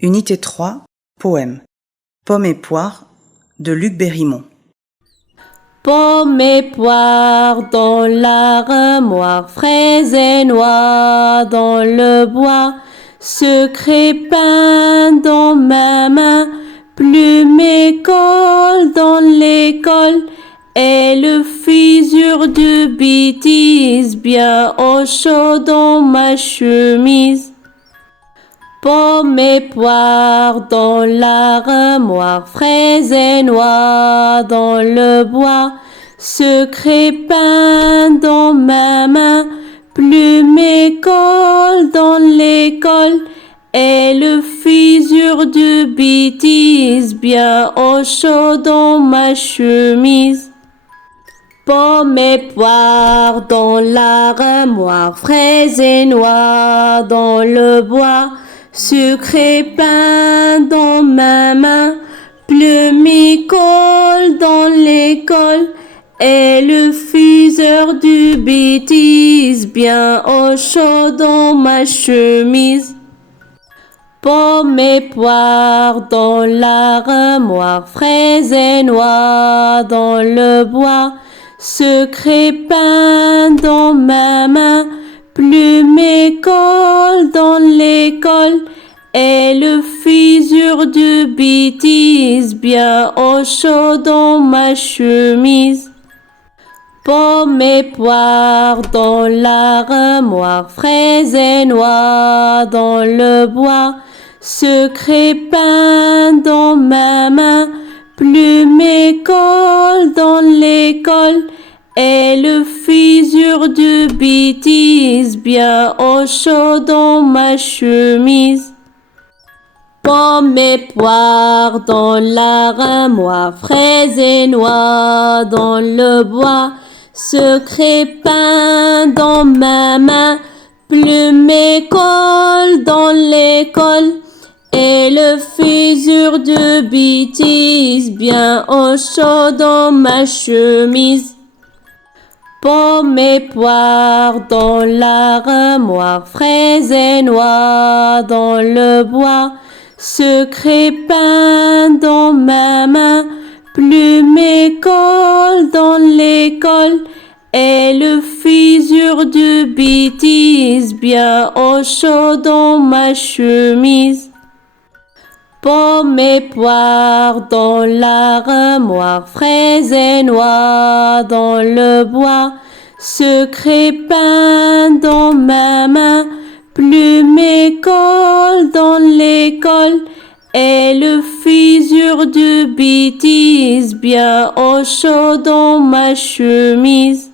Unité 3, poème. Pommes et poires de Luc Berrimont. Pommes et poires dans l'armoire, fraises et noix dans le bois, secret pain dans ma main, plume et colle dans l'école, et le fisure de bêtise bien au chaud dans ma chemise. Pommes et poires dans l'armoire, fraises et noix dans le bois, secret pain dans ma main, plume et colle dans l'école, et le fisure de bêtise bien au chaud dans ma chemise. Pommes et poires dans l'armoire, fraises et noix dans le bois, sucré pain dans ma main, plume et colle dans l'école, et le fiseur de bêtise bien au chaud dans ma chemise. Pommes et poires dans l'armoire, fraises et noix dans le bois, secret pain dans ma main, plume et colle dans l'école, et le fisure de bêtise bien au chaud dans ma chemise. Pommes et poires dans l'armoire, fraises et noix dans le bois, secret pain dans ma main, plume et colle dans l'école, et le fisure de bêtise bien au chaud dans ma chemise. Pommes et poires dans l'armoire, fraises et noix dans le bois, secret pain dans ma main, plume et colle dans l'école, et le fisure de bêtise bien au chaud dans ma chemise. Pommes et poires dans l'armoire, fraises et noix dans le bois, secret pain dans ma main, plume et colle dans l'école, et le fisure de bêtise bien au chaud dans ma chemise. Pommes et poires dans l'armoire, fraises et noix dans le bois, secret pain dans ma main, plume et colle dans l'école, et le fisure de bêtise bien au chaud dans ma chemise.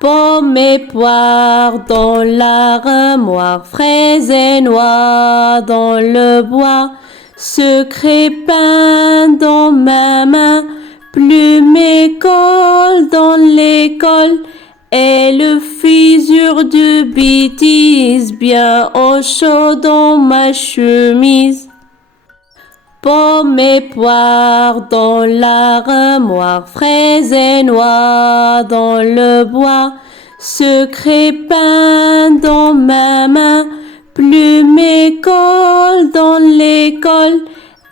Pommes et poires dans l'armoire, fraises et noix dans le bois, secret pain dans ma main, plume et colle dans l'école, et le fisure de bêtise bien au chaud dans ma chemise. Pommes et poires dans l'armoire, fraises et noix dans le bois, secret pain dans ma main, plume et colle dans l'école,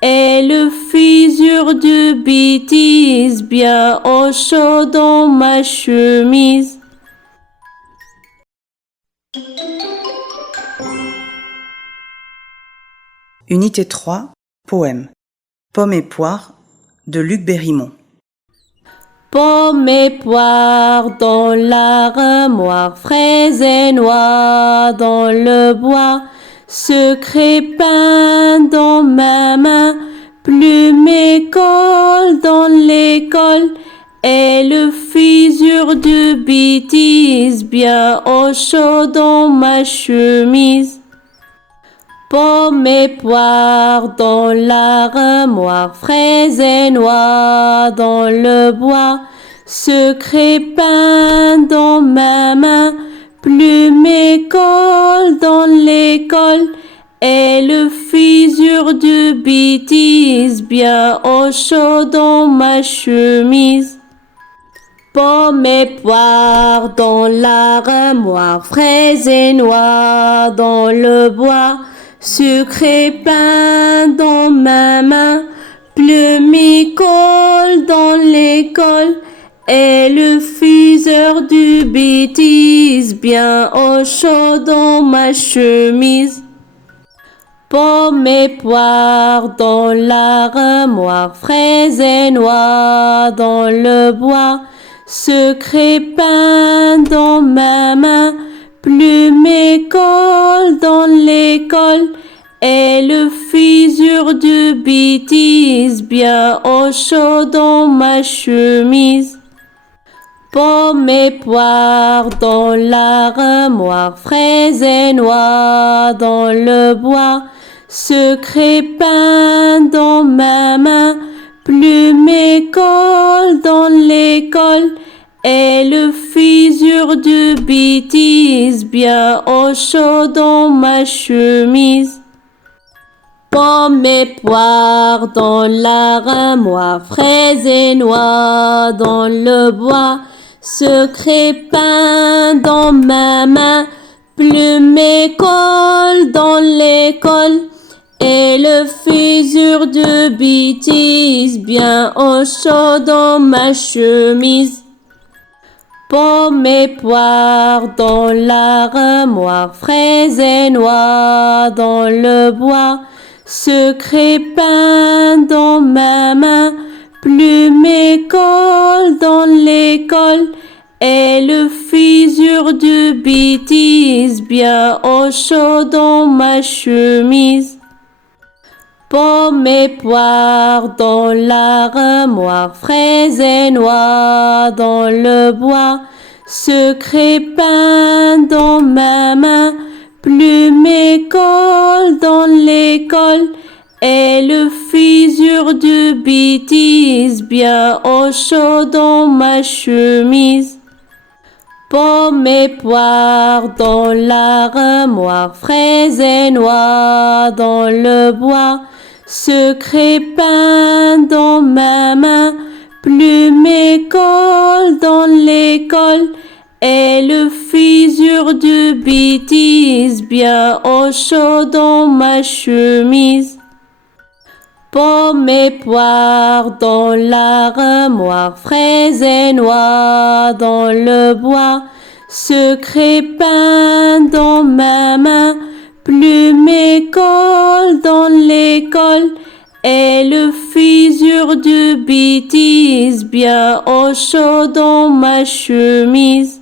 et le fisure de bêtise bien au chaud dans ma chemise. Unité 3, poème. Pommes et poires de Luc Berrimont. Pommes et poires dans l'armoire, fraises et noix dans le bois, secret pain dans ma main, plume et colle dans l'école, et le fisure de bêtise bien au chaud dans ma chemise. Pommes et poires dans l'armoire, fraises et noix dans le bois, secret pain dans ma main, plume et colle dans l'école, et le fisure de bêtise bien au chaud dans ma chemise. Pommes et poires dans l'armoire, fraises et noix dans le bois, sucre et pain dans ma main, plume et colle dans l'école, et le fuseur du bêtise bien au chaud dans ma chemise. Pommes et poires dans l'armoire, fraises et noix dans le bois, sucre et pain dans ma main, plume et colle dans l'école, et le fusure du bêtise bien au chaud dans ma chemise. Pommes et poires dans l'armoire, fraises et noix dans le bois, sucre et pain dans ma main, plume et colle dans l'école, et le fusure du bêtise bien au chaud dans ma chemise. Pommes et poires dans l'armoire, fraises et noix dans le bois, sucre et pain dans ma main, plume et colle dans l'école, et le fusure de bêtise bien au chaud dans ma chemise. Pommes et poires dans l'armoire, fraises et noix dans le bois, sucre et pain dans ma main, plume et colle dans l'école, et le fusure de bêtise bien au chaud dans ma chemise. Pommes et poires dans l'armoire, fraises et noix dans le bois, sucre et pain dans ma main, plume et colle dans l'école, et le fusure de bêtise bien au chaud dans ma chemise. Pommes et poires dans l'armoire, fraises et noix dans le bois, sucre et pain dans ma main, plume et colle dans l'école, et le fusure de bêtise bien au chaud dans ma chemise. Pommes et poires dans l'armoire, fraises et noix dans le bois, sucre et pain dans ma main, plume et colle dans l'école, et le fusure de bêtise bien au chaud dans ma chemise.